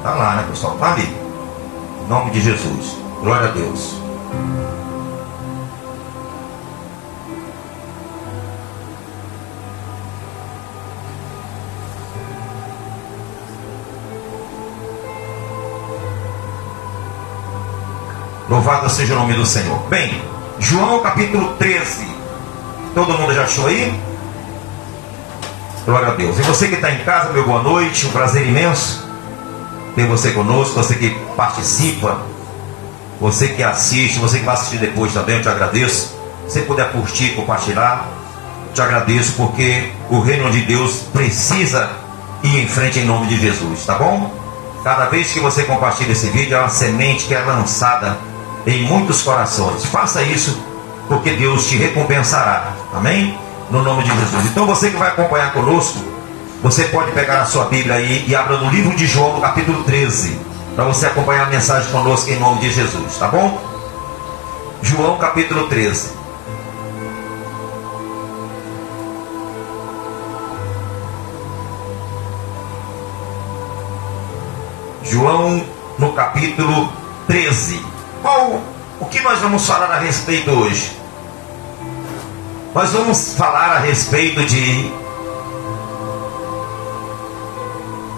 Está lá, né, pessoal? Está ali. Em nome de Jesus. Glória a Deus. Louvado seja o nome do Senhor. Bem, João capítulo 13. Todo mundo já achou aí? Glória a Deus. E você que está em casa, meu boa noite. Um prazer imenso ter você conosco. Você que participa, você que assiste, você que vai assistir depois também, eu te agradeço. Se você puder curtir, compartilhar, te agradeço, porque o reino de Deus precisa ir em frente em nome de Jesus, tá bom? Cada vez que você compartilha esse vídeo, é uma semente que é lançada em muitos corações. Faça isso, porque Deus te recompensará. Amém? No nome de Jesus. Então você que vai acompanhar conosco, você pode pegar a sua Bíblia aí e abra no livro de João, no capítulo 13, para você acompanhar a mensagem conosco em nome de Jesus, tá bom? João capítulo 13. João no capítulo 13. O que nós vamos falar a respeito hoje? Nós vamos falar a respeito de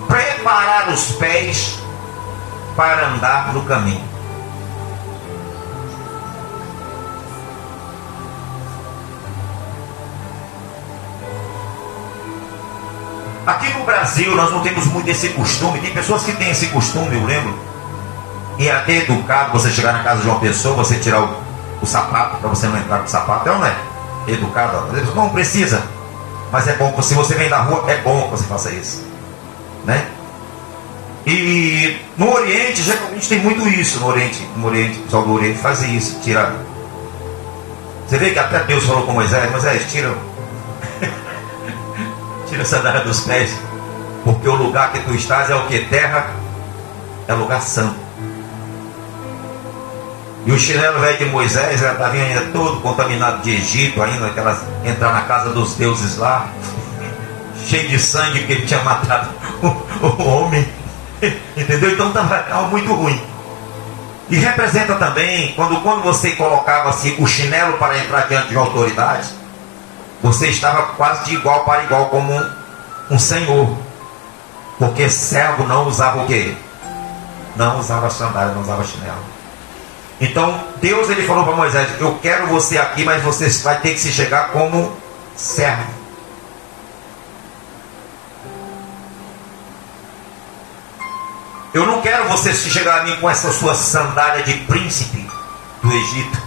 preparar os pés para andar no caminho. Aqui no Brasil nós não temos muito esse costume. Tem pessoas que têm esse costume, eu lembro. E é até educado você chegar na casa de uma pessoa, você tirar o sapato, para você não entrar com o sapato. É ou não é? Educado. Não precisa. Mas é bom, se você vem da rua, é bom que você faça isso, né? E no Oriente, geralmente tem muito isso. No Oriente, o pessoal do Oriente faz isso, tira. Você vê que até Deus falou com Moisés: Moisés, tira a sandália dos pés, porque o lugar que tu estás é o que? Terra, é lugar santo. E o chinelo velho de Moisés estava ainda todo contaminado de Egito, ainda entrar na casa dos deuses lá, cheio de sangue, porque ele tinha matado o homem. Entendeu? Então estava muito ruim. E representa também, quando você colocava-se o chinelo para entrar diante de autoridade, você estava quase de igual para igual como um senhor. Porque servo não usava o quê? Não usava sandália, não usava chinelo. Então Deus ele falou para Moisés: eu quero você aqui, mas você vai ter que se chegar como servo. Eu não quero você se chegar a mim com essa sua sandália de príncipe do Egito,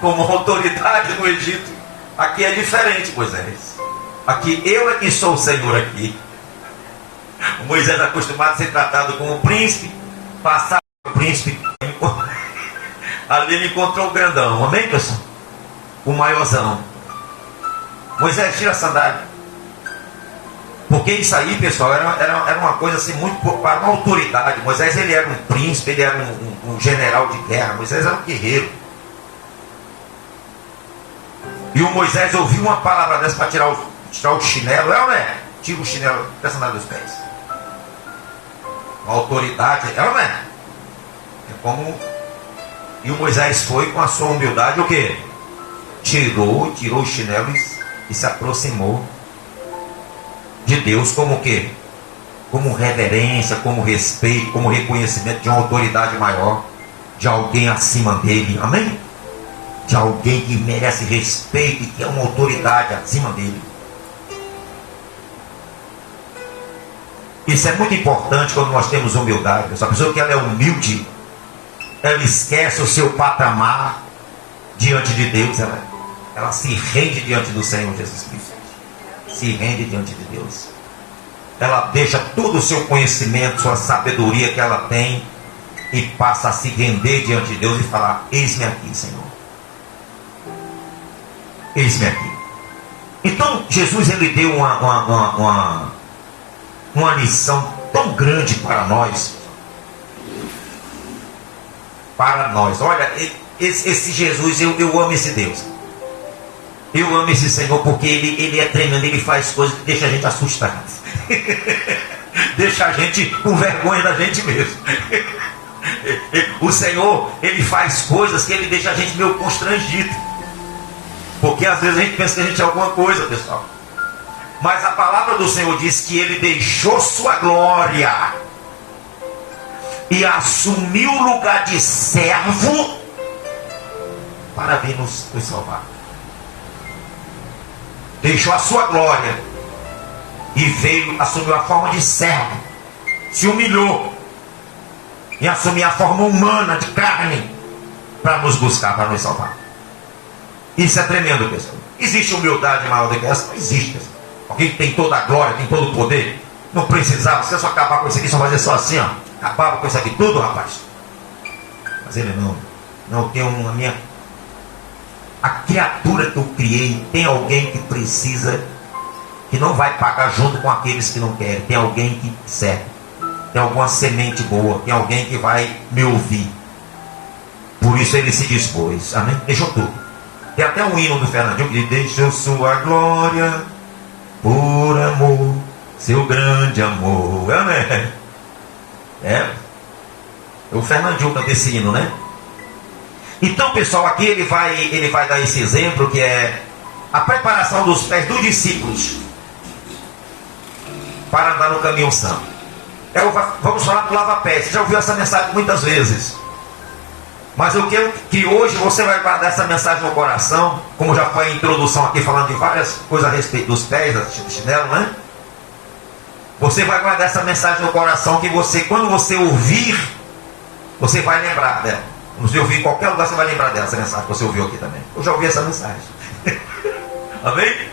como autoridade no Egito. Aqui é diferente, Moisés. Aqui eu é que sou o Senhor aqui. O Moisés é acostumado a ser tratado como príncipe, passar o príncipe. Ali ele encontrou o grandão, amém, pessoal? O maiorzão. Moisés, tira a sandália. Porque isso aí, pessoal, era uma coisa assim, muito para uma autoridade. Moisés, ele era um príncipe, ele era um general de guerra. Moisés era um guerreiro. E o Moisés ouviu uma palavra dessa para tirar o chinelo, é ou não é? Tira o chinelo da sandália dos pés. Uma autoridade, é ou não é? É como... E o Moisés foi com a sua humildade, o quê? Tirou o chinelo e se aproximou de Deus como o quê? Como reverência, como respeito, como reconhecimento de uma autoridade maior, de alguém acima dele, amém? De alguém que merece respeito e que é uma autoridade acima dele. Isso é muito importante quando nós temos humildade. Essa pessoa que ela é humilde, ela esquece o seu patamar diante de Deus. Ela se rende diante do Senhor Jesus Cristo. Se rende diante de Deus. Ela deixa todo o seu conhecimento, sua sabedoria que ela tem, e passa a se render diante de Deus e falar: eis-me aqui, Senhor. Eis-me aqui. Então Jesus ele deu uma lição tão grande para nós. Para nós. Olha, esse Jesus, eu amo esse Deus. Eu amo esse Senhor porque ele é tremendo, ele faz coisas que deixam a gente assustado. deixa a gente com vergonha da gente mesmo. O Senhor, Ele faz coisas que Ele deixa a gente meio constrangido. Porque às vezes a gente pensa que a gente é alguma coisa, pessoal. Mas a palavra do Senhor diz que Ele deixou sua glória e assumiu o lugar de servo para vir nos salvar. Deixou a sua glória e veio, assumiu a forma de servo, se humilhou e assumiu a forma humana de carne para nos buscar, para nos salvar. Isso é tremendo, pessoal. Existe humildade maior do que essa? Não existe, pessoal. Alguém que tem toda a glória, tem todo o poder, não precisava, você só acabar com isso aqui, só fazer só assim, ó. Acabava com isso aqui tudo, rapaz. Mas ele não tem uma minha... A criatura que eu criei, tem alguém que precisa, que não vai pagar junto com aqueles que não querem. Tem alguém que serve. Tem alguma semente boa. Tem alguém que vai me ouvir. Por isso ele se dispôs. Amém? Deixou tudo. Tem até um hino do Fernandinho que diz: deixou sua glória por amor, seu grande amor. Amém? É. O Fernandinho canta esse hino, né? Então, pessoal, aqui ele vai dar esse exemplo que é a preparação dos pés dos discípulos para andar no caminho santo. Vamos falar do lava-pés. Você já ouviu essa mensagem muitas vezes. Mas eu quero que hoje você vai guardar essa mensagem no coração, como já foi a introdução aqui, falando de várias coisas a respeito dos pés, do chinelo, né? Você vai guardar essa mensagem no coração, que você, quando você ouvir, você vai lembrar dela. Se você ouvir em qualquer lugar, você vai lembrar dessa mensagem que você ouviu aqui também. Eu já ouvi essa mensagem. Amém?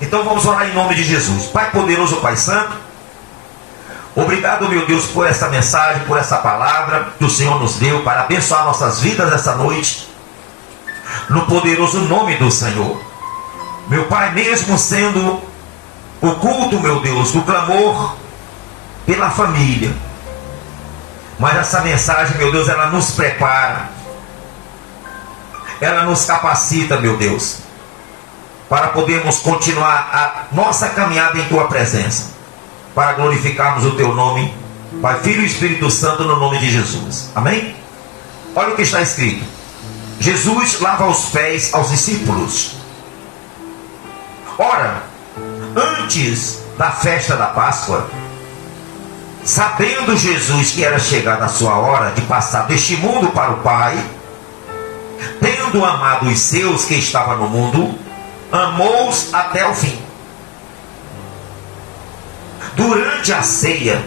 Então vamos orar em nome de Jesus. Pai poderoso, Pai santo, obrigado, meu Deus, por essa mensagem, por essa palavra que o Senhor nos deu para abençoar nossas vidas essa noite, no poderoso nome do Senhor. Meu Pai, mesmo sendo o culto, meu Deus, do clamor pela família, mas essa mensagem, meu Deus, ela nos prepara, ela nos capacita, meu Deus, para podermos continuar a nossa caminhada em Tua presença, para glorificarmos o Teu nome, Pai, Filho e Espírito Santo, no nome de Jesus. Amém? Olha o que está escrito. Jesus lava os pés aos discípulos. Ora, antes da festa da Páscoa, sabendo Jesus que era chegada a sua hora de passar deste mundo para o Pai, tendo amado os seus que estavam no mundo, amou-os até o fim. Durante a ceia,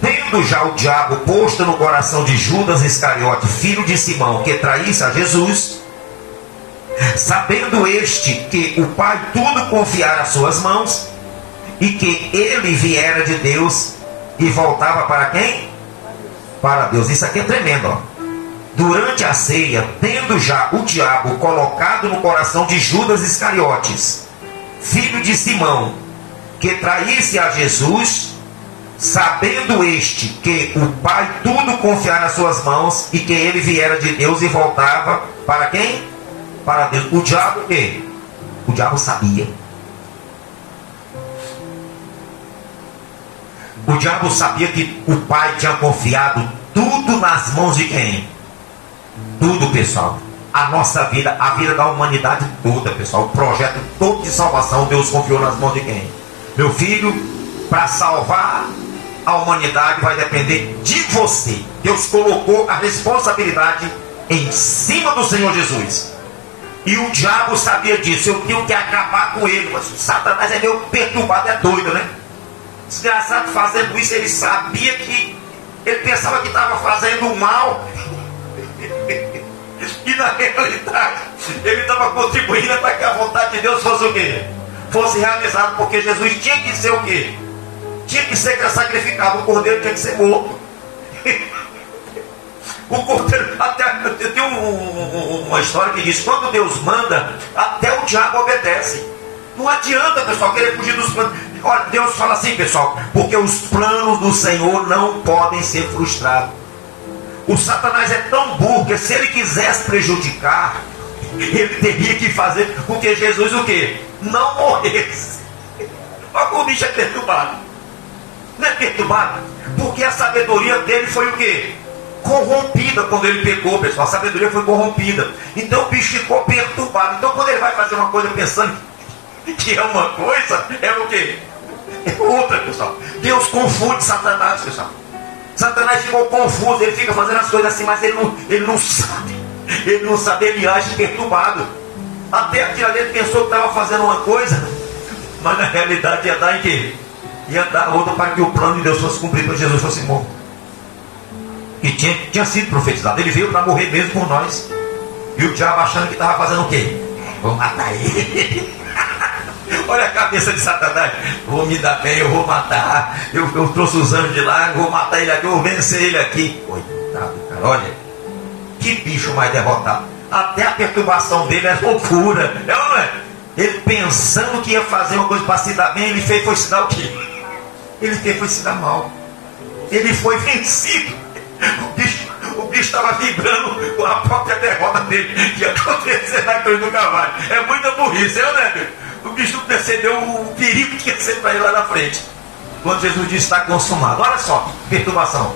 tendo já o diabo posto no coração de Judas Iscariote, filho de Simão, que traísse a Jesus, sabendo este que o Pai tudo confiara às suas mãos, e que ele viera de Deus e voltava para quem? Para Deus. Isso aqui é tremendo, ó. Durante a ceia, tendo já o diabo colocado no coração de Judas Iscariotes, filho de Simão, que traísse a Jesus, sabendo este que o Pai tudo confiara nas suas mãos, e que ele viera de Deus e voltava para quem? Para Deus. O diabo o quê? O diabo sabia. O diabo sabia que o Pai tinha confiado tudo nas mãos de quem? Tudo, pessoal. A nossa vida, a vida da humanidade toda, pessoal. O projeto todo de salvação, Deus confiou nas mãos de quem? Meu filho, para salvar a humanidade vai depender de você. Deus colocou a responsabilidade em cima do Senhor Jesus. E o diabo sabia disso. Eu tenho que acabar com ele. Mas o Satanás é meio perturbado, é doido, né? Desgraçado, fazendo isso, ele sabia que ele pensava que estava fazendo mal, e na realidade ele estava contribuindo para que a vontade de Deus fosse o quê? Fosse realizada, porque Jesus tinha que ser o quê? Tinha que ser sacrificado, o cordeiro tinha que ser morto. O cordeiro, até tem uma história que diz: quando Deus manda, até o diabo obedece. Não adianta, pessoal, querer fugir dos planos. Olha, Deus fala assim, pessoal, porque os planos do Senhor não podem ser frustrados. O Satanás é tão burro que se ele quisesse prejudicar, ele teria que fazer com que Jesus o quê? Não morresse. Olha como o bicho é perturbado. Né? perturbado? Porque a sabedoria dele foi o quê? Corrompida quando ele pecou, pessoal. A sabedoria foi corrompida. Então o bicho ficou perturbado. Então quando ele vai fazer uma coisa pensando que é uma coisa, é o quê? É outra, pessoal. Deus confunde Satanás, pessoal. Satanás ficou confuso, ele fica fazendo as coisas assim, mas ele não sabe. Ele não sabe, ele age perturbado. Até que ele pensou que estava fazendo uma coisa, mas na realidade ia dar em quê? Ia dar outra para que o plano de Deus fosse cumprido, para Jesus fosse morto. E tinha sido profetizado. Ele veio para morrer mesmo por nós. E o diabo achando que estava fazendo o quê? Vou matar ele. Olha a cabeça de Satanás. Vou me dar bem, eu vou matar. Eu trouxe os anjos de lá, vou matar ele aqui, eu vou vencer ele aqui. Coitado, cara, olha. Que bicho mais derrotado. Até a perturbação dele é loucura. É ou não é? Ele pensando que ia fazer uma coisa para se dar bem, ele fez foi se dar o quê? Ele fez foi se dar mal. Ele foi vencido. O bicho estava vibrando com a própria derrota dele. Que ia acontecer na cruz do cavalo. É muita burrice, é ou não é? O bicho não percebeu o perigo que ia ser para ele lá na frente. Quando Jesus disse está consumado. Olha só, perturbação.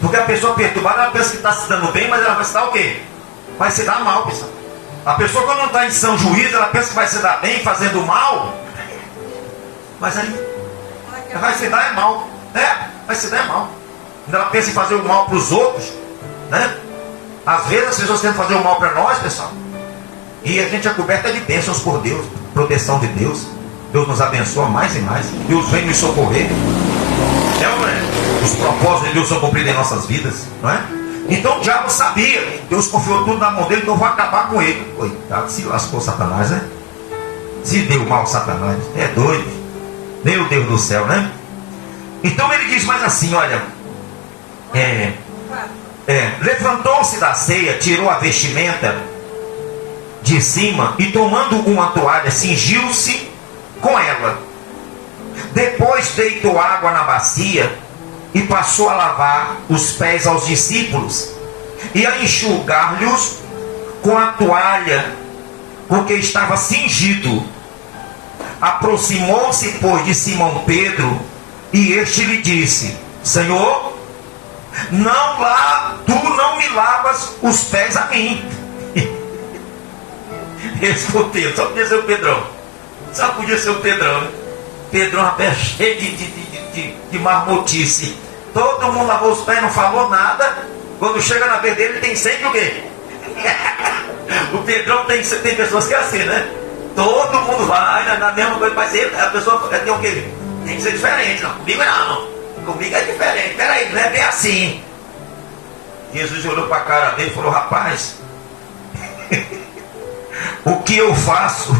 Porque a pessoa perturbada, ela pensa que está se dando bem, mas ela vai se dar o quê? Vai se dar mal, pessoal. A pessoa quando não está em são juízo, ela pensa que vai se dar bem fazendo mal. Mas aí vai se dar é mal. Vai se dar é mal. Quando ela pensa em fazer o mal para os outros, né? Às vezes as pessoas tentam fazer o mal para nós, pessoal. E a gente é coberta de bênçãos por Deus, proteção de Deus. Deus nos abençoa mais e mais. Deus vem nos socorrer. É ou não é? Os propósitos de Deus são cumpridos em nossas vidas, não é? Então o diabo sabia. Deus confiou tudo na mão dele, então eu vou acabar com ele. Coitado, se lascou Satanás, né? Se deu mal Satanás. É doido. Meu Deus do céu, né? Então ele diz mais assim, olha. Levantou-se da ceia, tirou a vestimenta de cima e tomando uma toalha, cingiu-se com ela. Depois deitou água na bacia e passou a lavar os pés aos discípulos e a enxugar-lhes com a toalha com que estava cingido. Aproximou-se, pois, de Simão Pedro e este lhe disse: Senhor, tu não me lavas os pés a mim. Respondeu, só podia ser o Pedrão. Só podia ser o Pedrão, né? Pedrão, uma pé cheio de marmotice. Todo mundo lavou os pés, não falou nada. Quando chega na vez dele, tem sempre o quê? O Pedrão tem pessoas que é assim, né? Todo mundo vai na mesma coisa, mas a pessoa tem o quê? Tem que ser diferente, não. Comigo não. Comigo é diferente. Peraí, não é bem assim. Jesus olhou para a cara dele e falou: rapaz, o que eu faço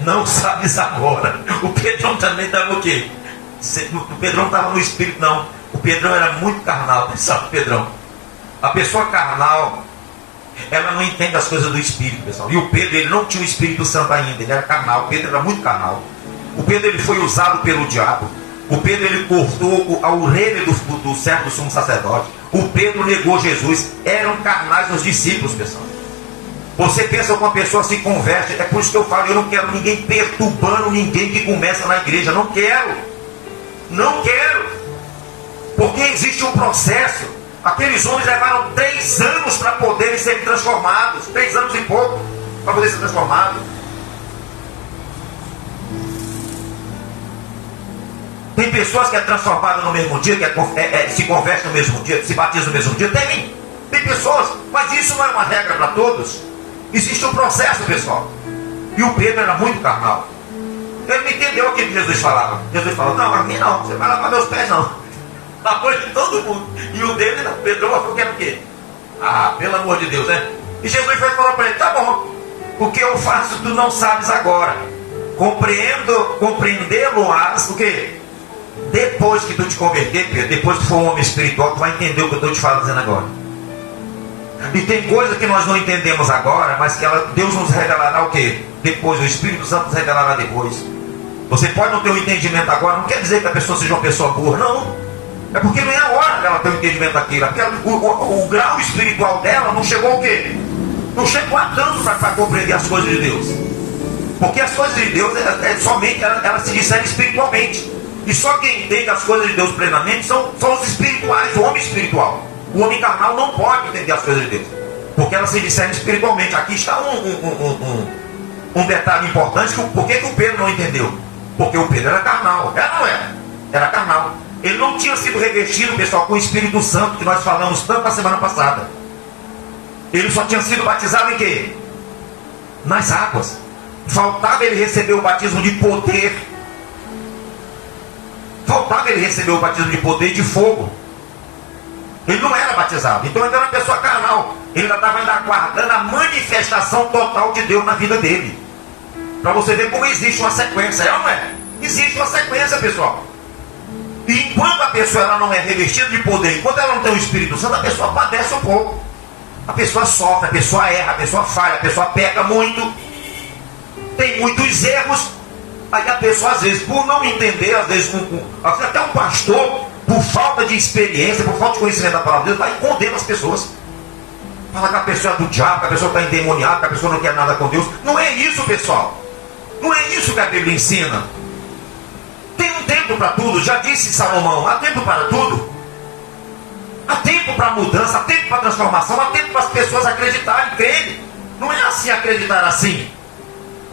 não sabes agora. O Pedrão também estava o quê? O Pedrão estava no espírito, não. O Pedrão era muito carnal, pessoal. Pedrão. A pessoa carnal, ela não entende as coisas do espírito, pessoal. E o Pedro, ele não tinha o Espírito Santo ainda. Ele era carnal. O Pedro era muito carnal. O Pedro, ele foi usado pelo diabo. O Pedro, ele cortou a orelha do servo do sumo sacerdote. O Pedro negou Jesus. Eram carnais os discípulos, pessoal. Você pensa que uma pessoa se converte, é por isso que eu falo, eu não quero ninguém perturbando ninguém que começa na igreja. Não quero. Porque existe um processo. Aqueles homens levaram 3 anos para poderem ser transformados. 3 anos e pouco para poder ser transformados. Tem pessoas que é transformada no mesmo dia, que se converte no mesmo dia, se batiza no mesmo dia. Tem pessoas, mas isso não é uma regra para todos. Existe um processo, pessoal. E o Pedro era muito carnal. Ele não entendeu o que Jesus falava. Jesus falou: não, a mim não, você vai lavar meus pés não. Lavou de todo mundo. E o dele não. Pedro falou que era o quê? Pelo amor de Deus, né? E Jesus foi falar para ele: tá bom, o que eu faço tu não sabes agora. Compreendê-lo-ás o quê? Depois que tu te converter, Pedro, depois que tu for um homem espiritual, tu vai entender o que eu estou te fazendo agora. E tem coisa que nós não entendemos agora, mas que Deus nos revelará o quê? Depois, o Espírito Santo nos revelará depois. Você pode não ter um entendimento agora, não quer dizer que a pessoa seja uma pessoa burra, não. É porque não é a hora dela ter um entendimento daquilo. Porque o grau espiritual dela não chegou ao quê? Não chegou a tanto para compreender as coisas de Deus. Porque as coisas de Deus, somente elas se discernem espiritualmente. E só quem entende as coisas de Deus plenamente são os espirituais, o homem espiritual. O homem carnal não pode entender as coisas de Deus, porque elas se discernem espiritualmente. Aqui está um detalhe importante. Por que o Pedro não entendeu? Porque o Pedro era carnal. Era, não era? Era carnal. Ele não tinha sido revestido, pessoal, com o Espírito Santo, que nós falamos tanto na semana passada. Ele só tinha sido batizado em quê? Nas águas. Faltava ele receber o batismo de poder. Faltava ele receber o batismo de poder e de fogo. Ele não era batizado. Então ele era uma pessoa carnal. Ele ainda estava aguardando a manifestação total de Deus na vida dele. Para você ver como existe uma sequência. É ou não é? Existe uma sequência, pessoal. E enquanto a pessoa ela não é revestida de poder, enquanto ela não tem o Espírito Santo, a pessoa padece um pouco. A pessoa sofre, a pessoa erra, a pessoa falha, a pessoa peca muito. Tem muitos erros. Aí a pessoa, às vezes, por não entender, às vezes, até um pastor, por falta de experiência, por falta de conhecimento da palavra de Deus, vai e condena as pessoas. Fala que a pessoa é do diabo, que a pessoa está endemoniada, que a pessoa não quer nada com Deus. Não é isso, pessoal. Não é isso que a Bíblia ensina. Tem um tempo para tudo, já disse Salomão, há tempo para tudo. Há tempo para mudança, há tempo para transformação, há tempo para as pessoas acreditarem, crerem. Não é assim acreditar assim.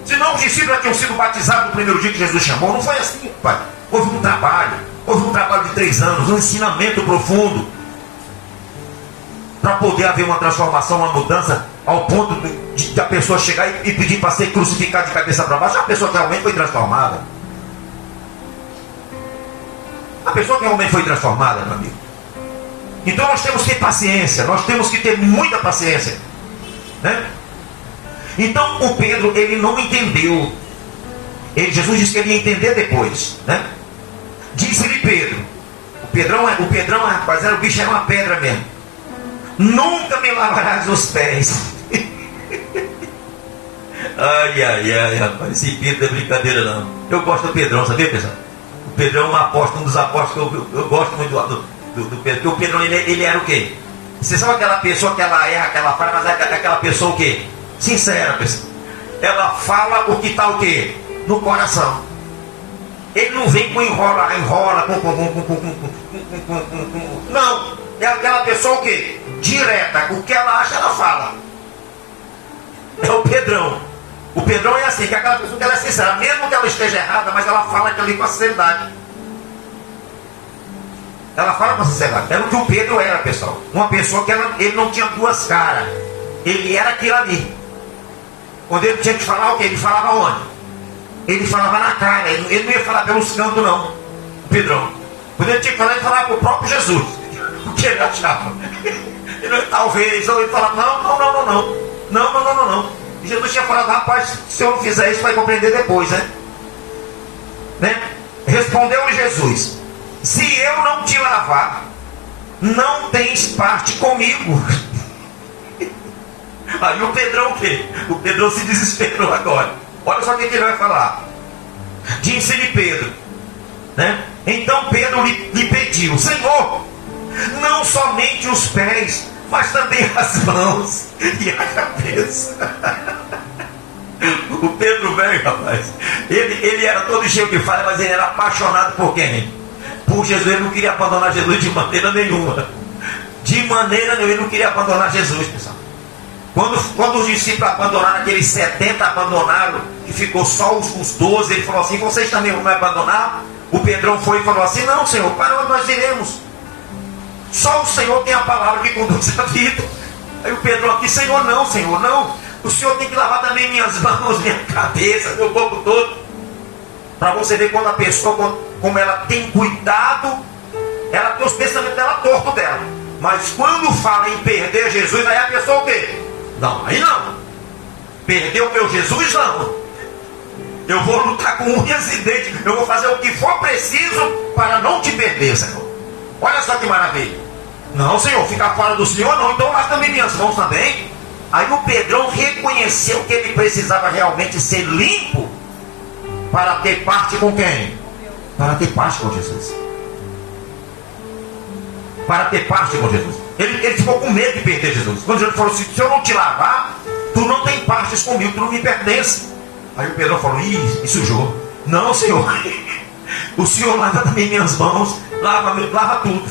Senão os discípulos tinham sido batizados no primeiro dia que Jesus chamou. Não foi assim, pai. Houve um trabalho de 3 anos, um ensinamento profundo, para poder haver uma transformação, uma mudança, ao ponto de a pessoa chegar e pedir para ser crucificada de cabeça para baixo. A pessoa que realmente foi transformada. A pessoa que realmente foi transformada, meu amigo. Então nós temos que ter paciência, nós temos que ter muita paciência, né? Então o Pedro, ele não entendeu. Jesus disse que ele ia entender depois, né? Disse-lhe Pedro, o Pedrão, rapaz, o bicho era uma pedra mesmo. Nunca me lavarás os pés. Ai, rapaz, esse Pedro não é brincadeira não. Eu gosto do Pedrão, sabia, pessoal? O Pedrão é um apóstolo, um dos apóstolos que eu gosto muito do Pedro. Porque o Pedrão, ele era o quê? Você sabe aquela pessoa que ela erra, que ela fala, mas é aquela pessoa o quê? Sincera, pessoal. Ela fala o que está o quê? No coração. Ele não vem com enrola. Não. É aquela pessoa o quê? Direta. O que ela acha, ela fala. É o Pedrão. O Pedrão é assim, que é aquela pessoa que ela é sincera. Mesmo que ela esteja errada, mas ela fala aquilo ali com a sinceridade. Ela fala com a sinceridade. Era o que o Pedro era, pessoal. Uma pessoa que ele não tinha duas caras. Ele era aquilo ali. Quando ele tinha que falar o quê? Ele falava onde? Ele falava na cara. Ele não ia falar pelos cantos, não. O Pedrão. Quando ele tinha que falar, ele falava para o próprio Jesus. O que ele achava? Talvez. Ou ele falava, não. E Jesus tinha falado, rapaz, se eu não fizer isso, vai compreender depois, né? Respondeu-lhe Jesus: se eu não te lavar, não tens parte comigo. Aí o Pedrão o quê? O Pedrão se desesperou agora. Olha só o que ele vai falar. Disse-lhe Pedro, né? Então Pedro lhe pediu: Senhor, não somente os pés, mas também as mãos e a cabeça. O Pedro velho, rapaz, ele era todo cheio de falha, mas ele era apaixonado por quem? Por Jesus. Ele não queria abandonar Jesus de maneira nenhuma. De maneira nenhuma, ele não queria abandonar Jesus, pessoal. Quando os discípulos abandonaram, aqueles 70 abandonaram, que ficou só os 12, ele falou assim: vocês também vão me abandonar? O Pedrão foi e falou assim: não, Senhor, para onde nós iremos? Só o Senhor tem a palavra que conduz a vida. Aí o Pedrão aqui: Senhor, não. O Senhor tem que lavar também minhas mãos, minha cabeça, meu corpo todo. Para você ver quando a pessoa, como ela tem cuidado, ela tem os pensamentos dela torto dela. Mas quando fala em perder Jesus, aí a pessoa o quê? Não, aí não. Perder o meu Jesus, não. Eu vou lutar com unhas e dentes. Eu vou fazer o que for preciso para não te perder, Senhor. Olha só que maravilha. Não, Senhor, ficar fora do Senhor não. Então lava também minhas mãos também. Aí o Pedrão reconheceu que ele precisava realmente ser limpo para ter parte com quem? Para ter parte com Jesus. Para ter parte com Jesus. Ele ficou com medo de perder Jesus. Quando Jesus falou assim: se eu não te lavar, tu não tem partes comigo, tu não me pertence. Aí o Pedrão falou: ih, me sujou. Não, Senhor. O Senhor lava também minhas mãos, lava tudo.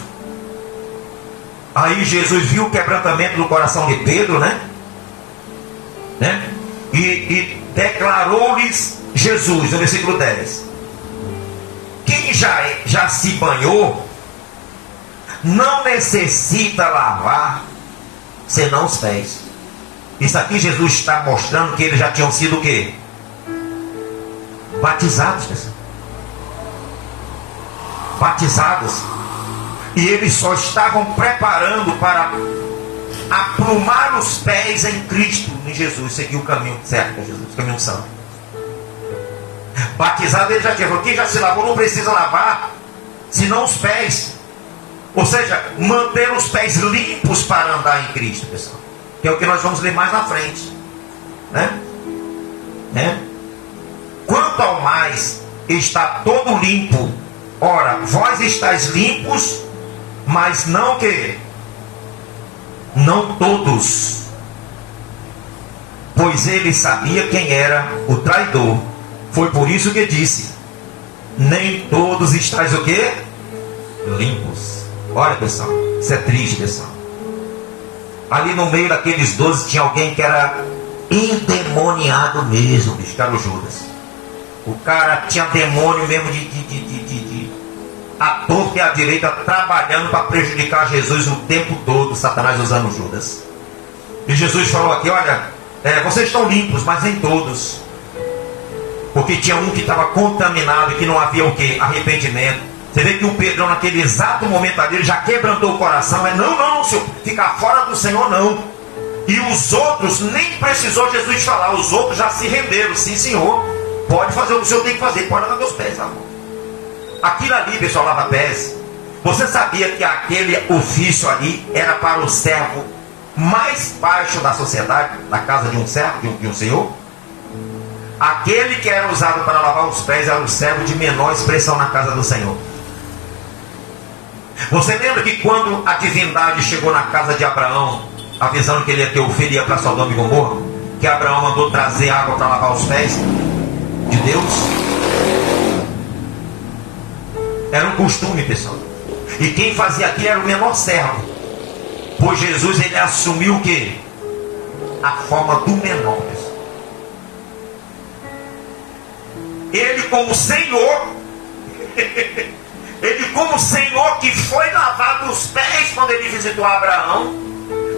Aí Jesus viu o quebrantamento do coração de Pedro, né? E declarou-lhes Jesus, no versículo 10: quem já se banhou não necessita lavar senão os pés. Isso aqui Jesus está mostrando que eles já tinham sido o quê? Batizados, pessoal. Batizados. E eles só estavam preparando para aprumar os pés em Cristo, em Jesus, seguir o caminho certo de Jesus, o caminho santo. Batizado ele já tinha, quem já se lavou não precisa lavar, senão os pés. Ou seja, manter os pés limpos para andar em Cristo, pessoal. Que é o que nós vamos ler mais na frente, né? Quanto ao mais está todo limpo, ora, vós estáis limpos, mas não que? Não todos. Pois ele sabia quem era o traidor. Foi por isso que disse: nem todos estáis o quê? Limpos. Olha, pessoal, isso é triste, pessoal. Ali no meio daqueles 12 tinha alguém que era endemoniado mesmo, bicho, que era o Judas. O cara tinha demônio mesmo à torta e à direita, trabalhando para prejudicar Jesus o tempo todo, Satanás usando Judas. E Jesus falou aqui: olha, vocês estão limpos, mas nem todos. Porque tinha um que estava contaminado e que não havia o quê? Arrependimento. Você vê que o Pedrão, naquele exato momento ali, ele já quebrantou o coração. Não, senhor, ficar fora do Senhor não. E os outros, nem precisou Jesus falar, os outros já se renderam. Sim, senhor, pode fazer o que o senhor tem que fazer, pode lavar meus pés, amor. Aquilo ali, pessoal, lava pés. Você sabia que aquele ofício ali era para o servo mais baixo da sociedade, na casa de um servo, de um senhor? Aquele que era usado para lavar os pés era o servo de menor expressão na casa do Senhor. Você lembra que quando a divindade chegou na casa de Abraão, avisando que ele ia ter o filho e ia para Sodoma e Gomorra, que Abraão mandou trazer água para lavar os pés de Deus? Era um costume, pessoal. E quem fazia aqui era o menor servo. Pois Jesus, ele assumiu o quê? A forma do menor, pessoal. Ele como Senhor, ele como Senhor que foi lavar os pés quando ele visitou Abraão,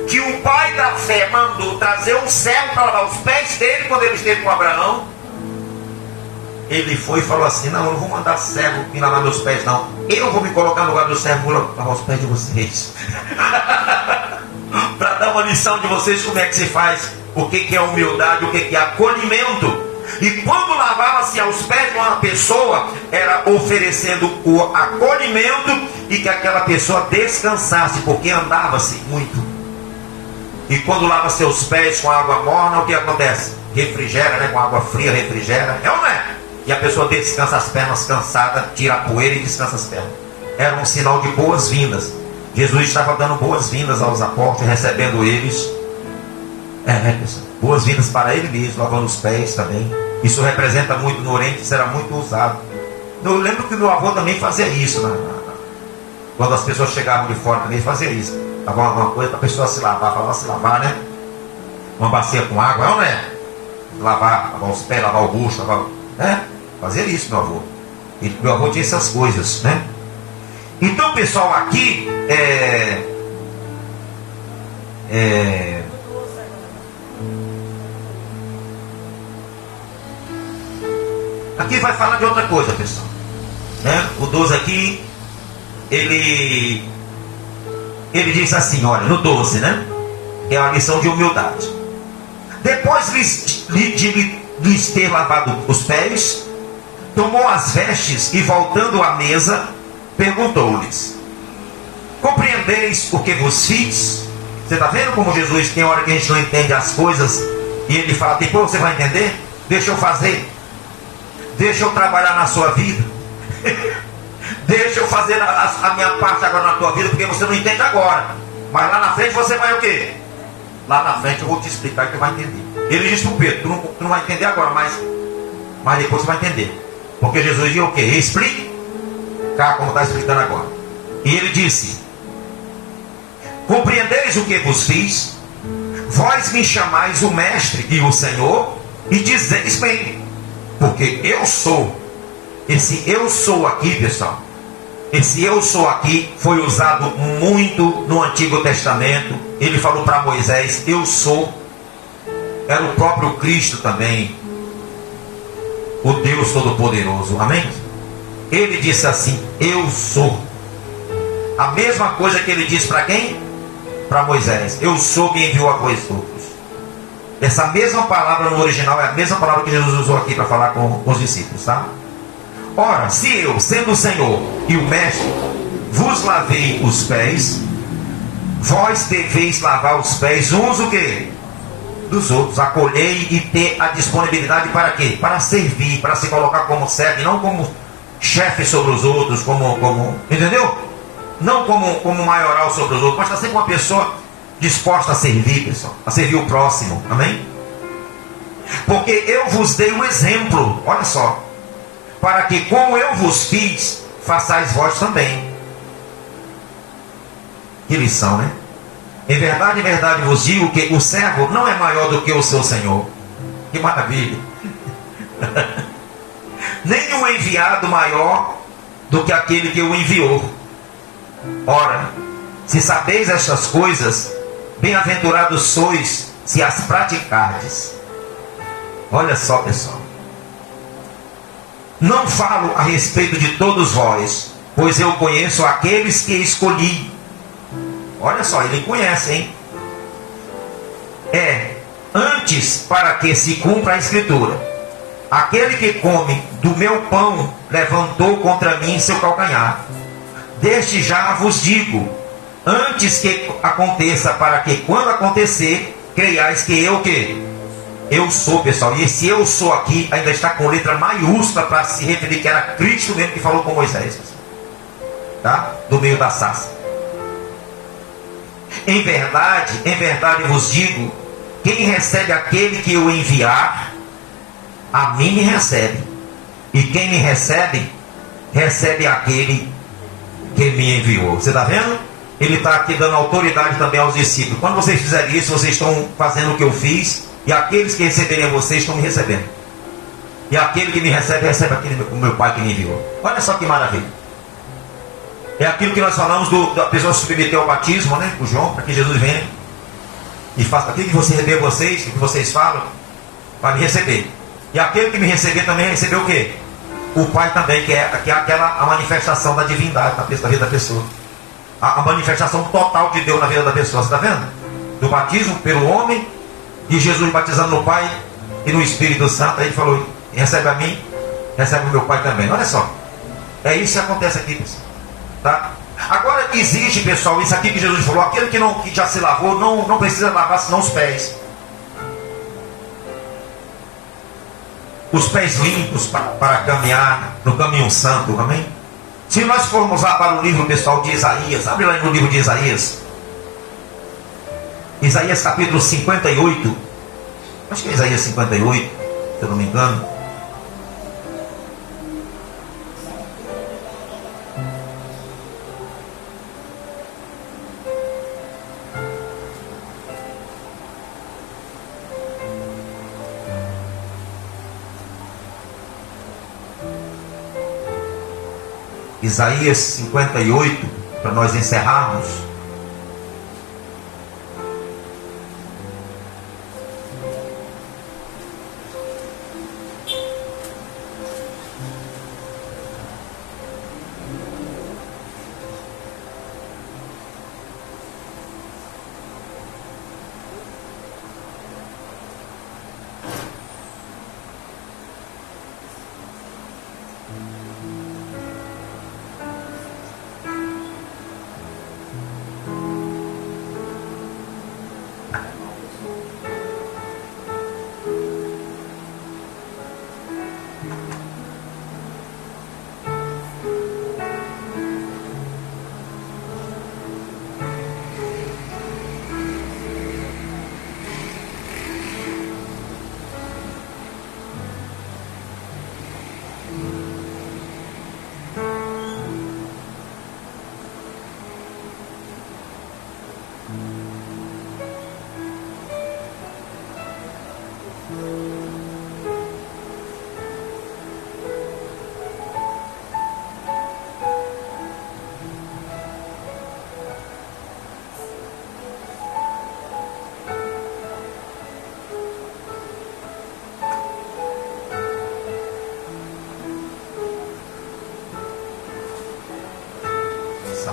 que o pai da fé mandou trazer um servo para lavar os pés dele quando ele esteve com Abraão. Ele foi e falou assim: não, eu não vou mandar servo vir lavar meus pés não, eu vou me colocar no lugar do servo, vou lavar os pés de vocês. Para dar uma lição de vocês como é que se faz, o que é humildade, o que é acolhimento. E quando lavava-se aos pés de uma pessoa, era oferecendo o acolhimento e que aquela pessoa descansasse, porque andava-se muito. E quando lava seus pés com água morna, o que acontece? Refrigera, né? Com água fria refrigera, é ou não é? E a pessoa descansa as pernas cansada, tira a poeira e descansa as pernas. Era um sinal de boas-vindas. Jesus estava dando boas-vindas aos apóstolos, recebendo eles. Boas-vindas para ele mesmo, lavando os pés também. Isso representa muito no Oriente, isso era muito usado. Eu lembro que meu avô também fazia isso, quando as pessoas chegavam de fora também, fazia isso. Dava alguma coisa para a pessoa se lavar, falava se lavar, né? Uma bacia com água, não é? Lavar os pés, lavar o bucho, fazia isso, meu avô. E meu avô tinha essas coisas, né? Então, pessoal, aqui aqui vai falar de outra coisa, pessoal, né? O 12 aqui, ele diz assim, olha, no 12, né? Que é uma lição de humildade. Depois de lhes ter lavado os pés, tomou as vestes e, voltando à mesa, perguntou-lhes: compreendeis o que vos fiz? Você está vendo como Jesus, tem hora que a gente não entende as coisas e ele fala: depois você vai entender? Deixa eu fazer, deixa eu trabalhar na sua vida, deixa eu fazer a minha parte agora na tua vida, porque você não entende agora, mas lá na frente você vai o quê? Lá na frente eu vou te explicar que você vai entender. Ele disse para o Pedro: tu não vai entender agora, mas depois você vai entender. Porque Jesus ia o quê? Explique cá, como está explicando agora. E ele disse: compreendeis o que vos fiz? Vós me chamais o mestre e o Senhor, e dizeis bem, porque eu sou. Esse eu sou aqui, pessoal, esse eu sou aqui foi usado muito no Antigo Testamento. Ele falou para Moisés: eu sou. Era o próprio Cristo também, o Deus Todo-Poderoso, amém? Ele disse assim: eu sou. A mesma coisa que ele disse para quem? Para Moisés: eu sou, me enviou a vós outros. Essa mesma palavra no original é a mesma palavra que Jesus usou aqui para falar com os discípulos, tá? Ora, se eu, sendo o Senhor e o Mestre, vos lavei os pés, vós deveis lavar os pés uns o quê? Dos outros. Acolhei e ter a disponibilidade para quê? Para servir, para se colocar como servo, não como chefe sobre os outros, entendeu? Não como maioral sobre os outros, mas está sempre uma pessoa disposta a servir, pessoal, a servir o próximo, amém? Porque eu vos dei um exemplo, olha só, para que como eu vos fiz, façais vós também. Que lição, né? Em verdade vos digo que o servo não é maior do que o seu senhor. Que maravilha. Nem o enviado maior do que aquele que o enviou. Ora, se sabeis estas coisas, bem-aventurados sois se as praticardes. Olha só, pessoal, não falo a respeito de todos vós, pois eu conheço aqueles que escolhi. Olha só, ele conhece, hein? Antes para que se cumpra a escritura: aquele que come do meu pão levantou contra mim seu calcanhar. Deste já vos digo, antes que aconteça, para que quando acontecer, creiais que eu que? Eu sou, pessoal. E esse eu sou aqui ainda está com letra maiúscula para se referir que era Cristo mesmo que falou com Moisés, tá? Do meio da sarça. Em verdade vos digo, quem recebe aquele que eu enviar, a mim me recebe. E quem me recebe, recebe aquele que me enviou. Você está vendo? Ele está aqui dando autoridade também aos discípulos. Quando vocês fizerem isso, vocês estão fazendo o que eu fiz. E aqueles que receberem a vocês estão me recebendo. E aquele que me recebe, recebe aquele o meu Pai que me enviou. Olha só que maravilha. É aquilo que nós falamos da pessoa se submeter ao batismo, né? O João, para que Jesus venha e faça aquilo que você receber vocês, o que vocês falam, para me receber. E aquele que me receber também recebeu o quê? O Pai também, que é a manifestação da divindade na vida da pessoa. A manifestação total de Deus na vida da pessoa. Você está vendo? Do batismo pelo homem, e Jesus batizando no Pai e no Espírito Santo. Aí ele falou: recebe a mim, recebe o meu Pai também. Olha só, é isso que acontece aqui, pessoal, tá? Agora existe, pessoal, isso aqui que Jesus falou: aquele que já se lavou não precisa lavar senão os pés. Os pés limpos para caminhar no caminho santo, amém? Se nós formos lá para o livro, pessoal, de Isaías, abre lá no livro de Isaías, Isaías capítulo 58, acho que é Isaías 58, se eu não me engano. Isaías 58, para nós encerrarmos.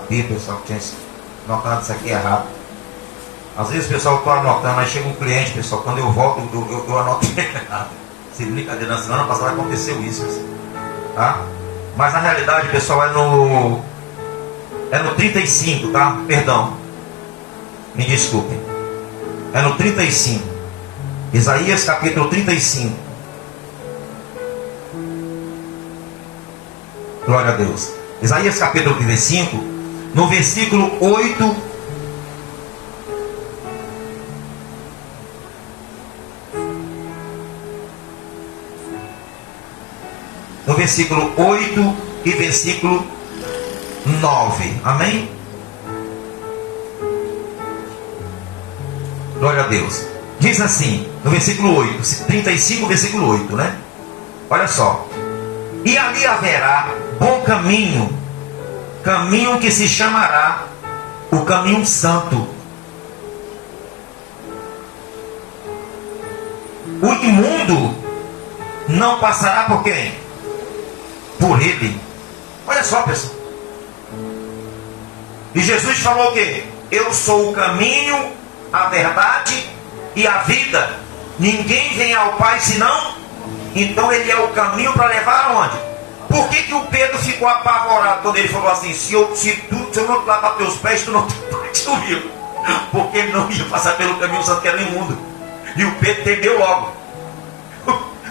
Bíblia, o pessoal que tinha notado isso aqui errado. Às vezes o pessoal está anotando, aí chega um cliente, pessoal, quando eu volto, eu anoto errado. Se brincadeira, na semana passada aconteceu isso, tá? Mas na realidade, pessoal, é no 35, tá? Perdão, me desculpem. É no 35. Isaías capítulo 35. Glória a Deus. Isaías capítulo 35, no versículo 8. No versículo 8 e versículo 9. Amém? Glória a Deus. Diz assim, no versículo 8, 35, versículo 8, né? Olha só. E ali haverá bom caminho, caminho que se chamará o caminho santo. O imundo não passará por quem? Por ele. Olha só, pessoal. E Jesus falou o quê? Eu sou o caminho, a verdade e a vida. Ninguém vem ao Pai senão. Então ele é o caminho para levar aonde? Por que o Pedro ficou apavorado quando ele falou assim: se eu não te lavar teus pés, tu não tem parte do rio? Porque ele não ia passar pelo caminho santo, que era imundo. E o Pedro temeu logo.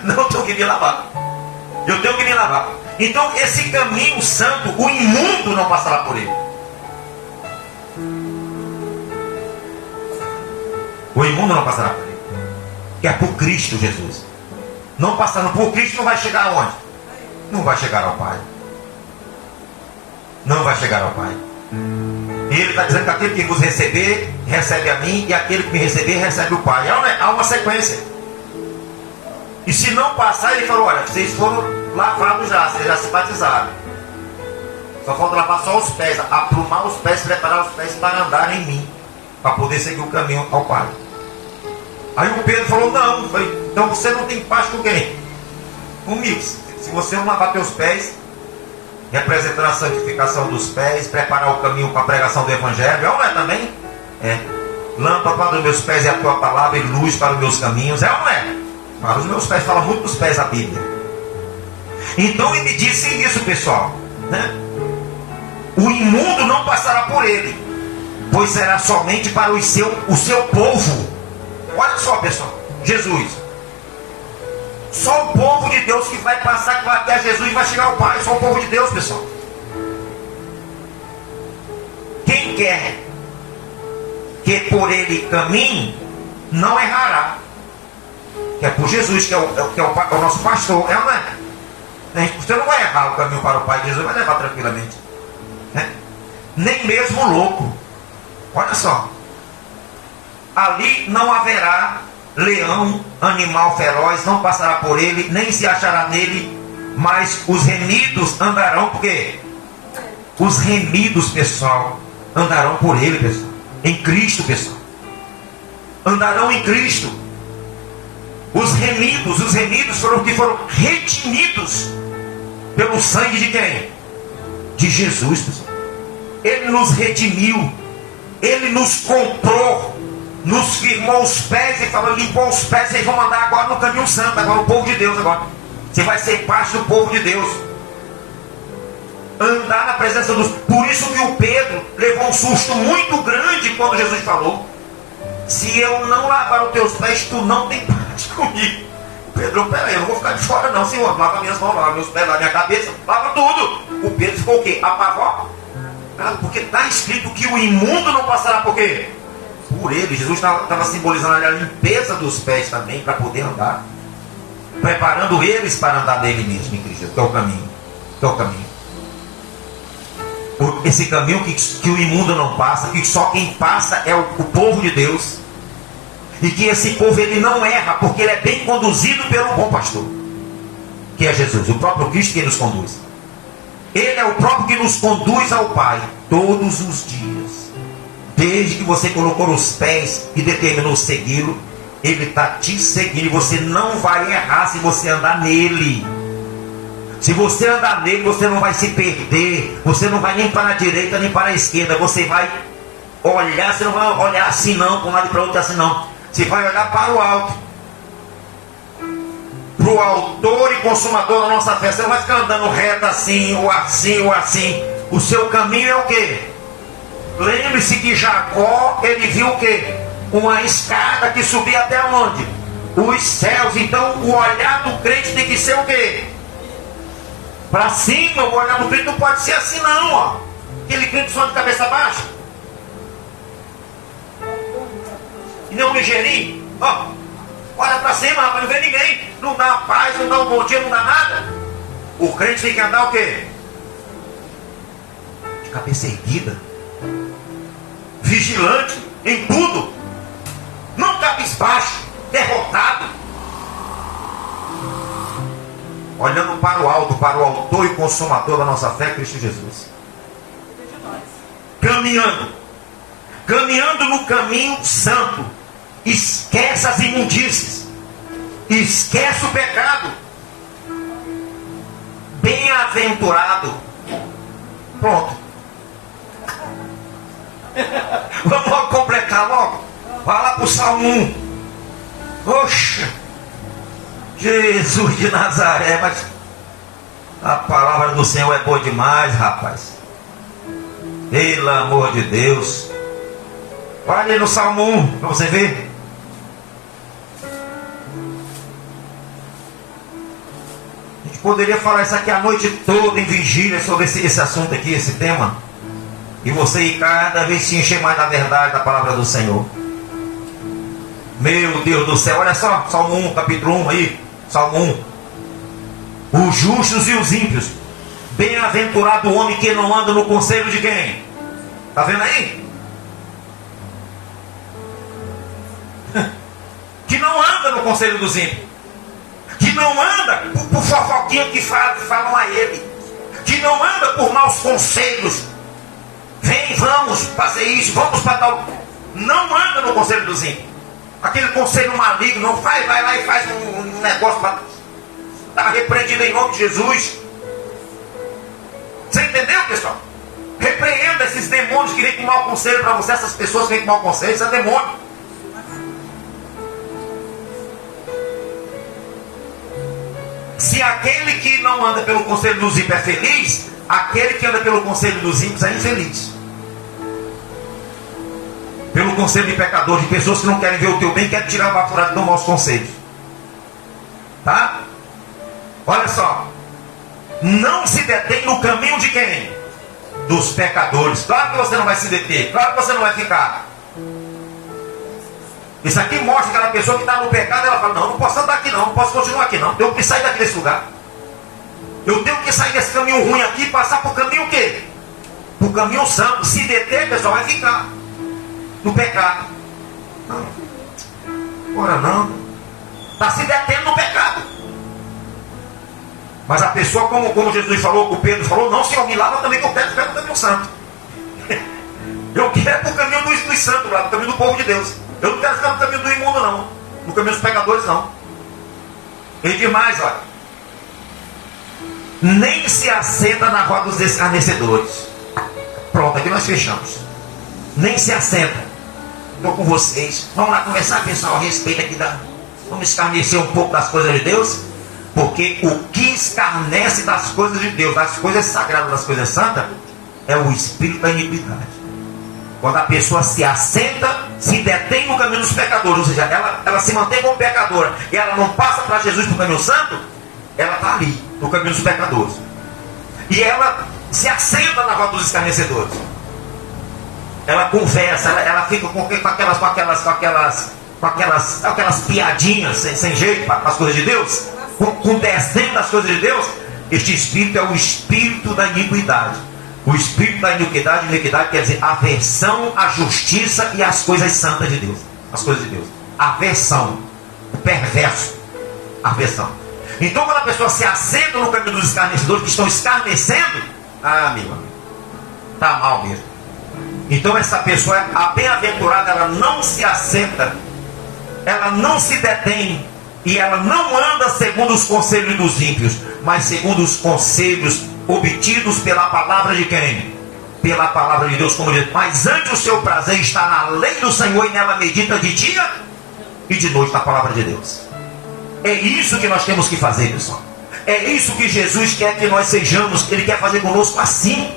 Não, tenho que me lavar. Eu tenho que me lavar. Então esse caminho santo, o imundo não passará por ele. O imundo não passará por ele. Que é por Cristo Jesus. Não passando por Cristo, não vai chegar aonde? Não vai chegar ao Pai. Não vai chegar ao Pai. E ele está dizendo que aquele que vos receber, recebe a mim, e aquele que me receber, recebe o Pai. Há uma sequência. E se não passar, ele falou: olha, vocês foram lavados já, vocês já se batizaram. Só falta lavar só os pés, aprumar os pés, preparar os pés para andar em mim, para poder seguir o caminho ao Pai. Aí o Pedro falou: não, então você não tem paz com quem? Comigo. Se você não lavar teus pés, representando a santificação dos pés, preparar o caminho para a pregação do Evangelho, não é também? É. Lâmpada para os meus pés é a tua palavra e luz para os meus caminhos, é ou não é? Para os meus pés, fala muito dos pés a Bíblia. Então ele disse isso, pessoal, né? O imundo não passará por ele, pois será somente para o seu povo. Olha só, pessoal, Jesus. Só o povo de Deus que vai passar, que vai até Jesus e vai chegar ao Pai. Só o povo de Deus, pessoal. Quem quer que por ele caminhe, não errará. Que é por Jesus, que é o nosso pastor. É ou não é? Você não vai errar o caminho para o Pai. Jesus vai levar tranquilamente. Né? Nem mesmo louco. Olha só. Ali não haverá leão, animal feroz, não passará por ele, nem se achará nele, mas os remidos andarão, por quê? Os remidos, pessoal, andarão por ele, pessoal, em Cristo, pessoal, andarão em Cristo. Os remidos foram os que foram redimidos pelo sangue de quem? De Jesus, pessoal. Ele nos redimiu, ele nos comprou, nos firmou os pés e falou: limpou os pés, vocês vão andar agora no caminho santo, agora o povo de Deus agora. Você vai ser parte do povo de Deus. Andar na presença dos... Por isso que o Pedro levou um susto muito grande quando Jesus falou: se eu não lavar os teus pés, tu não tem parte comigo. Pedro: peraí, eu não vou ficar de fora não, Senhor. Lava minhas mãos, lava meus pés, lava minha cabeça, lava tudo. O Pedro ficou o quê? Apavorado. Porque está escrito que o imundo não passará por quê? Por ele. Jesus estava simbolizando ali a limpeza dos pés também, para poder andar, preparando eles para andar nele mesmo, em Cristo, que é o caminho. Que é o caminho. Esse caminho que o imundo não passa, que só quem passa é o povo de Deus. E que esse povo ele não erra, porque ele é bem conduzido pelo bom pastor, que é Jesus, o próprio Cristo que nos conduz. Ele é o próprio que nos conduz ao Pai todos os dias. Desde que você colocou os pés e determinou segui-lo, ele está te seguindo. E você não vai errar se você andar nele. Se você andar nele, você não vai se perder. Você não vai nem para a direita, nem para a esquerda. Você vai olhar, você não vai olhar assim não, para um lado e para o outro assim não. Você vai olhar para o alto. Para o autor e consumador da nossa fé. Você não vai ficar andando reto assim, ou assim, ou assim. O seu caminho é o quê? Lembre-se que Jacó, ele viu o quê? Uma escada que subia até onde? Os céus. Então o olhar do crente tem que ser o quê? Para cima. O olhar do crente não pode ser assim não, ó. Aquele crente só de cabeça baixa. E nem um ligeirinho, ó. Olha para cima, rapaz, não vê ninguém. Não dá paz, não dá um bom dia, não dá nada. O crente tem que andar o quê? De cabeça erguida, vigilante em tudo, não cabisbaixo, derrotado, olhando para o alto, para o autor e consumador da nossa fé, Cristo Jesus. Caminhando no caminho santo. Esquece as imundícies, esquece o pecado. Bem-aventurado. Pronto. Vamos logo completar logo. Vai lá para o Salmo 1. Oxa, Jesus de Nazaré. Mas a palavra do Senhor é boa demais, rapaz. Pelo amor de Deus. Olha aí no Salmo 1 para você ver. A gente poderia falar isso aqui a noite toda em vigília sobre esse assunto aqui, esse tema. E você ir cada vez se encher mais da verdade da palavra do Senhor. Meu Deus do céu, olha só, Salmo 1, capítulo 1 aí, Salmo 1. Os justos e os ímpios. Bem-aventurado o homem que não anda no conselho de quem? Está vendo aí? Que não anda no conselho dos ímpios. Que não anda por fofoquinha que falam a ele. Que não anda por maus conselhos. Vem, vamos fazer isso, vamos para tal. Não anda no conselho dos ímpios. Aquele conselho maligno, não vai lá e faz um negócio para estar repreendido em nome de Jesus. Você entendeu, pessoal? Repreenda esses demônios que vêm com mau conselho para você, essas pessoas que vêm com mau conselho, isso é demônio. Se aquele que não anda pelo conselho dos ímpios é feliz, aquele que anda pelo conselho dos ímpios é infeliz. Pelo conselho de pecadores, de pessoas que não querem ver o teu bem, querem tirar o bafurado dos maus conselhos. Tá? Olha só. Não se detém no caminho de quem? Dos pecadores. Claro que você não vai se deter. Claro que você não vai ficar. Isso aqui mostra aquela pessoa que está no pecado. Ela fala, não posso andar aqui não posso continuar aqui não. Eu tenho que sair daqui desse lugar. Eu tenho que sair desse caminho ruim aqui e passar para o caminho o quê? Para o caminho santo. Se deter, pessoal, vai ficar no pecado. Não. Ora não. Está se detendo no pecado. Mas a pessoa, como Jesus falou, como Pedro falou, não, Senhor, me lava também que eu quero ficar no caminho santo. Eu quero para o caminho dos santos, lá, no caminho do povo de Deus. Eu não quero ficar no caminho do imundo, não. No caminho dos pecadores, não. E demais, olha. Nem se assenta na roda dos escarnecedores. Pronto, aqui nós fechamos. Nem se assenta. Estou com vocês. Vamos lá conversar, pessoal, a respeito aqui da... Vamos escarnecer um pouco das coisas de Deus. Porque o que escarnece das coisas de Deus, das coisas sagradas, das coisas santas, é o espírito da iniquidade. Quando a pessoa se assenta, se detém no caminho dos pecadores, ou seja, ela se mantém como pecadora, e ela não passa para Jesus no caminho santo, ela está ali, no caminho dos pecadores. E ela se assenta na roda dos escarnecedores. Ela conversa, ela fica com aquelas piadinhas sem jeito para as coisas de Deus, com desdém das coisas de Deus. Este espírito é o espírito da iniquidade. O espírito da iniquidade quer dizer aversão à justiça e às coisas santas de Deus. As coisas de Deus. Aversão. O perverso. Aversão. Então, quando a pessoa se assenta no caminho dos escarnecedores que estão escarnecendo, meu amigo, está mal mesmo. Então, essa pessoa, a bem-aventurada, ela não se assenta, ela não se detém, e ela não anda segundo os conselhos dos ímpios. mas segundo os conselhos obtidos pela palavra de quem? Pela palavra de Deus, como diz. Mas antes o seu prazer está na lei do Senhor, e nela medita de dia e de noite na palavra de Deus. É isso que nós temos que fazer, pessoal. É isso que Jesus quer que nós sejamos. Ele quer fazer conosco assim.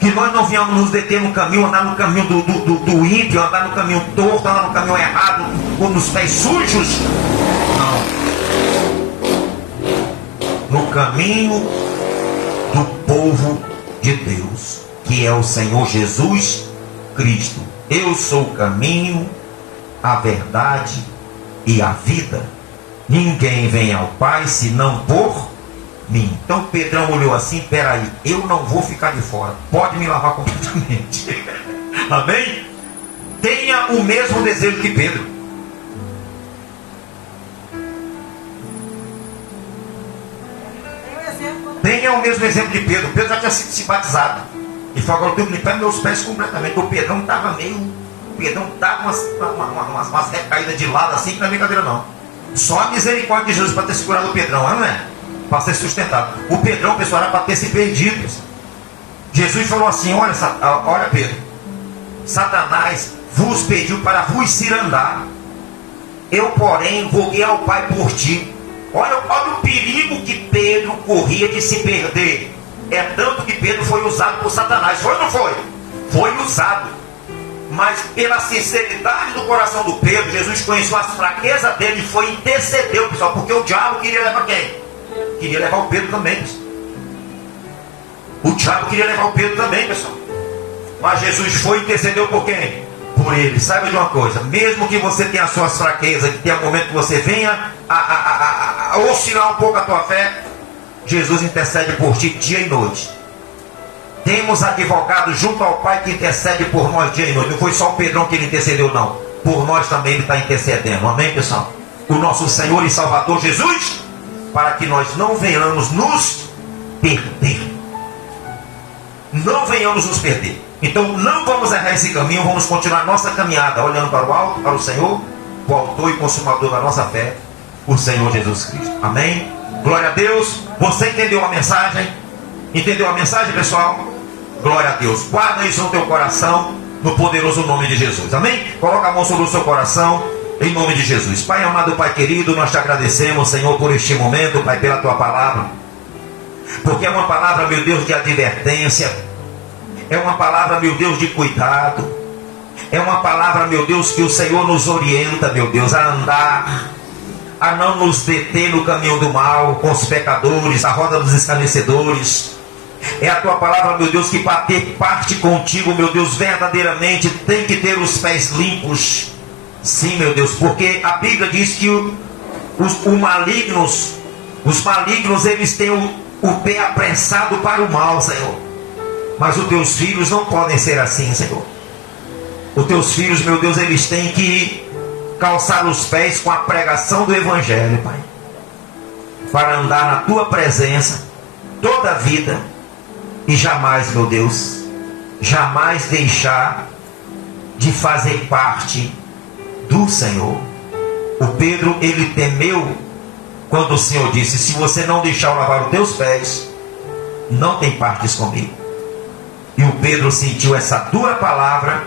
Que nós não venhamos nos deter no caminho, andar no caminho do ímpio, andar no caminho torto, andar no caminho errado, ou nos pés sujos. Não. No caminho do povo de Deus, que é o Senhor Jesus Cristo. Eu sou o caminho, a verdade e a vida. Ninguém vem ao Pai senão por mim. Então Pedrão olhou assim: peraí, eu não vou ficar de fora, pode me lavar completamente. Amém? Tenha o mesmo desejo que Pedro. Tenha o mesmo exemplo de Pedro. Pedro já tinha sido se batizado e falou: agora eu tenho que limpar meus pés completamente. O Pedrão estava umas recaídas de lado assim, que não é brincadeira não. Só a misericórdia de Jesus para ter segurado o Pedrão, não é? Para ser sustentado. O Pedrão, pessoal, era para ter se perdido. Jesus falou assim: olha Pedro, Satanás vos pediu para vos cirandar. Eu, porém, roguei ao Pai por ti. Olha o perigo que Pedro corria de se perder. É tanto que Pedro foi usado por Satanás. Foi ou não foi? Foi usado. Mas pela sinceridade do coração do Pedro, Jesus conheceu as fraquezas dele e foi interceder, pessoal. Porque o diabo queria levar quem? Queria levar o Pedro também, pessoal. O diabo queria levar o Pedro também, pessoal. Mas Jesus foi e intercedeu por quem? Por ele. Saiba de uma coisa: mesmo que você tenha as suas fraquezas, que tenha um momento que você venha a oscilar um pouco a tua fé, Jesus intercede por ti dia e noite. Temos advogado junto ao Pai que intercede por nós dia e noite. Não foi só o Pedrão que ele intercedeu, não. Por nós também ele está intercedendo. Amém, pessoal? O nosso Senhor e Salvador Jesus, para que nós não venhamos nos perder. Não venhamos nos perder. Então não vamos errar esse caminho, vamos continuar nossa caminhada, olhando para o alto, para o Senhor, o autor e consumador da nossa fé, o Senhor Jesus Cristo. Amém? Glória a Deus. Você entendeu a mensagem? Entendeu a mensagem, pessoal? Glória a Deus. Guarda isso no teu coração, no poderoso nome de Jesus. Amém? Coloca a mão sobre o seu coração, em nome de Jesus. Pai amado, Pai querido, nós te agradecemos, Senhor, por este momento, Pai, pela tua palavra. Porque é uma palavra, meu Deus, de advertência. É uma palavra, meu Deus, de cuidado. É uma palavra, meu Deus, que o Senhor nos orienta, meu Deus, a andar, a não nos deter no caminho do mal, com os pecadores, a roda dos escarnecedores. É a tua palavra, meu Deus, que para ter parte contigo, meu Deus, verdadeiramente tem que ter os pés limpos. Sim, meu Deus, porque a Bíblia diz que os malignos, eles têm o pé apressado para o mal, Senhor. Mas os teus filhos não podem ser assim, Senhor. Os teus filhos, meu Deus, eles têm que calçar os pés com a pregação do Evangelho, Pai, para andar na tua presença toda a vida e jamais, meu Deus, jamais deixar de fazer parte do Senhor. O Pedro, ele temeu quando o Senhor disse: se você não deixar eu lavar os teus pés, não tem partes comigo. E o Pedro sentiu essa dura palavra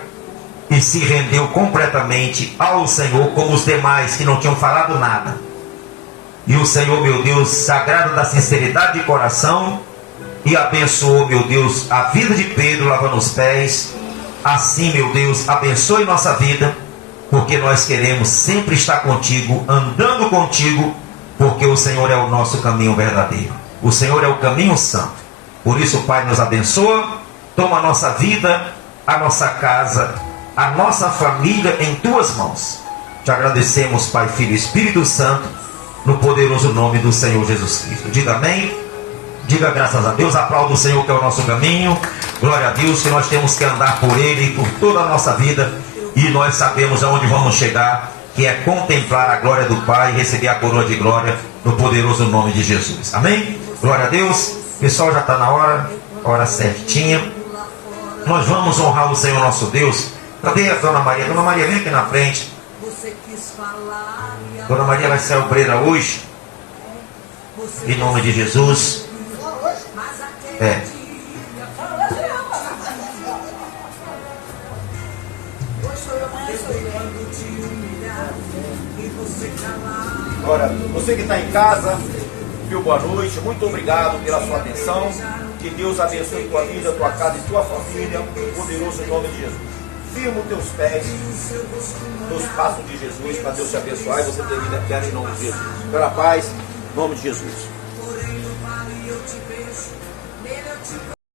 e se rendeu completamente ao Senhor, como os demais que não tinham falado nada. E o Senhor, meu Deus, sagrado da sinceridade de coração, e abençoou, meu Deus, a vida de Pedro lavando os pés. Assim, meu Deus, abençoe nossa vida, porque nós queremos sempre estar contigo, andando contigo, porque o Senhor é o nosso caminho verdadeiro. O Senhor é o caminho santo. Por isso, Pai, nos abençoa. Toma a nossa vida, a nossa casa, a nossa família em tuas mãos. Te agradecemos, Pai, Filho e Espírito Santo, no poderoso nome do Senhor Jesus Cristo. Diga amém. Diga graças a Deus. Aplauda o Senhor, que é o nosso caminho. Glória a Deus, que nós temos que andar por Ele por toda a nossa vida. E nós sabemos aonde vamos chegar, que é contemplar a glória do Pai e receber a coroa de glória no poderoso nome de Jesus. Amém? Glória a Deus. Pessoal, já está na hora certinha. Nós vamos honrar o Senhor nosso Deus. Cadê a Dona Maria? Dona Maria, vem aqui na frente. Dona Maria vai ser obreira hoje. Em nome de Jesus. Agora, você que está em casa, viu, boa noite, muito obrigado pela sua atenção. Que Deus abençoe tua vida, tua casa e tua família, poderoso em nome de Jesus. Firma os teus pés nos passos de Jesus, para Deus te abençoar e você ter vida eterna em nome de Jesus. Pela paz, em nome de Jesus.